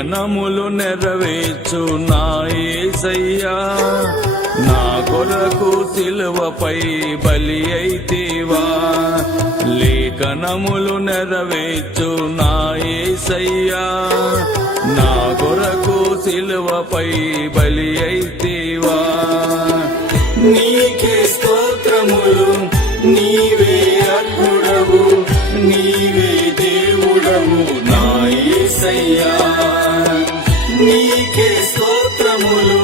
లేఖనములు నెరవేర్చు నా యేసయ్యా, నా కొరకు సిలువపై బలి అయితివా. లేఖనములు నెరవేర్చు నా యేసయ్యా, నా కొరకు సిలువపై బలి అయితివా. నీకే స్తోత్రములు, నీవే అర్హుడవు, నీవే దేవుడవు నా యేసయ్యా. నీకే స్తోత్రములు,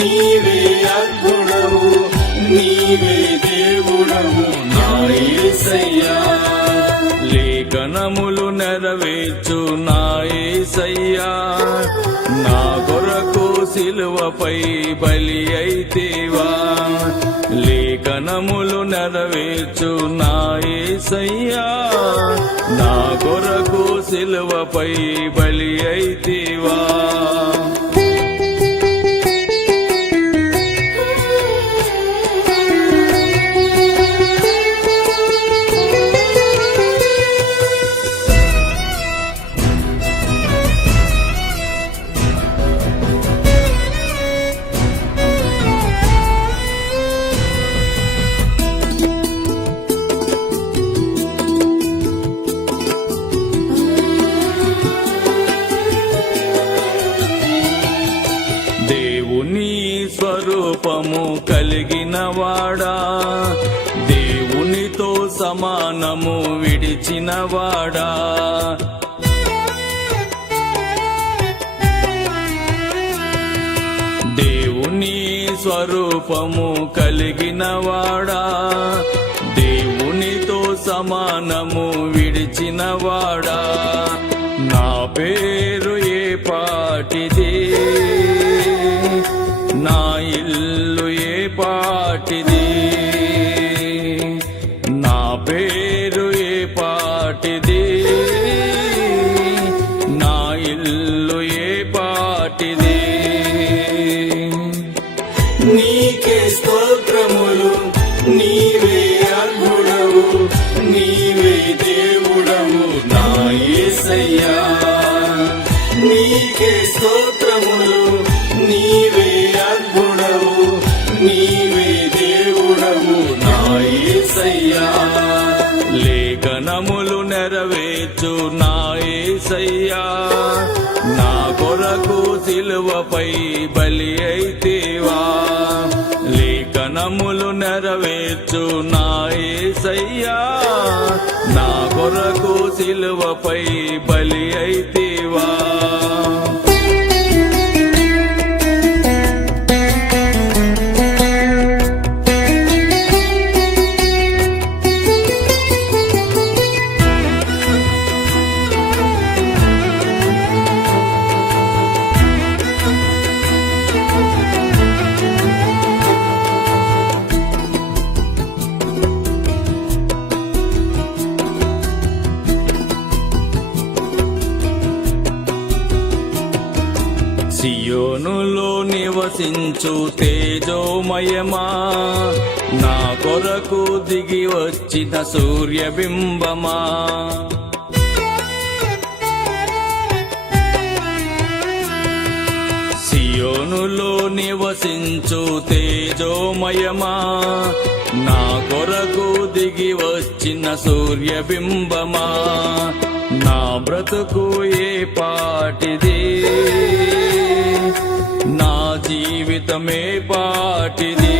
నీవే అర్హుడవు, నీవే దేవుడవు నా యేసయ్యా. లేఖనములు నెరవేర్చు నా యేసయ్యా, నా కొరకు సిలువపై బలి అయితివా. లేఖనములు నెరవేర్చు నా యేసయ్యా, నా కొరకు సిలువపై బలి అయితివా. స్వరూపము కలిగిన వాడా, దేవునితో సమానము విడిచిన వాడా. దేవుని స్వరూపము కలిగిన వాడా, దేవునితో సమానము విడిచిన వాడా. నా పేరు ఏ పాటిది, నా ఇల్లు ఏ పాటిది, నా పేరు ఏ పాటిది, నా ఇల్లు ఏ పాటిది. నీకే స్తోత్రములు, నీవే అర్హుడవు, నీవే దేవుడవు నా యేసయ్యా. నీకే స్తోత్రములు, నీవే అర్హుడవు, నీవే దేవుడవు నా యేసయ్యా. లేఖనములు నెరవేర్చు నా యేసయ్యా, నా కొరకు సిలువపై బలి అయితివా. లేఖనములు నెరవేర్చు నా యేసయ్యా, నా కొరకు సిలువపై బలి అయితివా. సియోనులో నివసించు తేజోమయమా, నా కొరకు దిగి వచ్చిన సూర్యబింబమా. సియోనులో నివసించు తేజోమయమా, నా కొరకు దిగి వచ్చిన సూర్యబింబమా. నా బ్రతుకు ఏ పాటిది, నా జీవితమే పాటిది,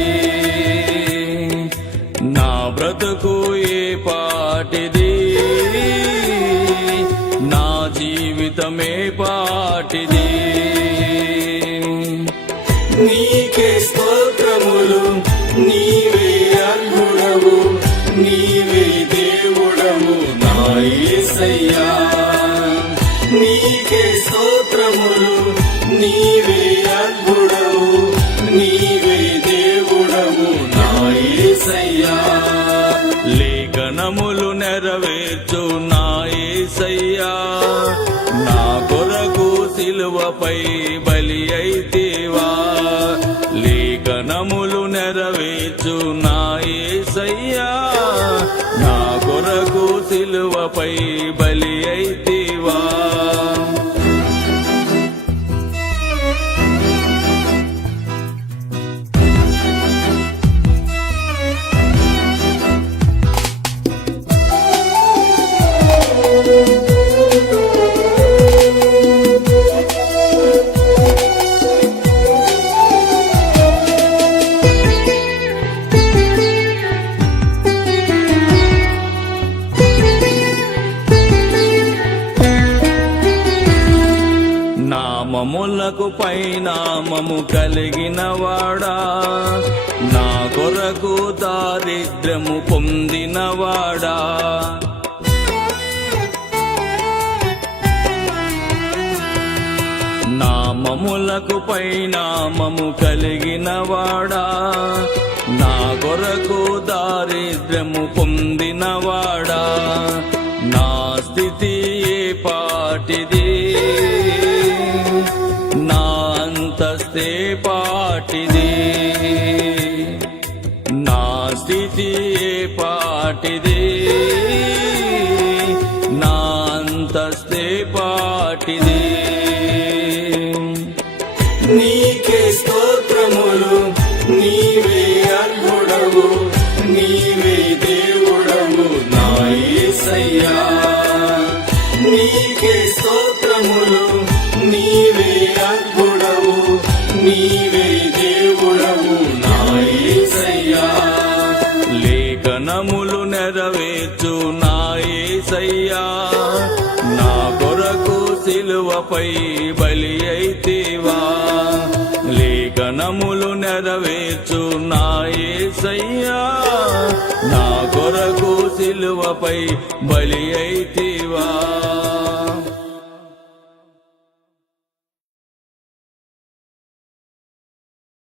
నా బ్రతుకు ఏ పాటిది, నా జీవితమే పాటిది. నీకే స్తోత్రములు, నీవే అర్హుడవు, నీవే దేవుడవు నా యేసయ్యా. నీకే స్తోత్రములు, నీవే అర్హుడవు, నీవే దేవుడవు నా యేసయ్యా. లేఖనములు నెరవేర్చు నా యేసయ్యా, నా కొరకు సిలువపై బలి అయితివా. లేఖనములు నెరవేర్చు నా యేసయ్యా, నా కొరకు సిలువపై బలి అయితివా. నామములకు పరిణామము కలిగిన వాడా, నా కొరకు దారిద్ర్యము పొందినవాడా. నామములకు పరిణామము కలిగిన వాడా, నా కొరకు దారిద్ర్యము పొందినవాడా. నా స్థితి ఏ పాటిది, నా అంతస్తే పాటిది. నా స్థితి ఏ పాటిది, నా అంతస్తే పాటిది. నీకే స్తోత్రములు, నీవే అర్హుడవు, నీవే దేవుడవు నా యేసయ్యా. నీకే స్తోత్రములు, నీవే అర్హుడవు, నీవే దేవుడవు నా యేసయ్యా. లేఖనములు నెరవేర్చు నా యేసయ్యా, నా కొరకు సిలువపై బలి అయితివా. లేఖనములు నెరవేర్చు నా యేసయ్యా, నా కొరకు సిలువపై బలి అయితివా.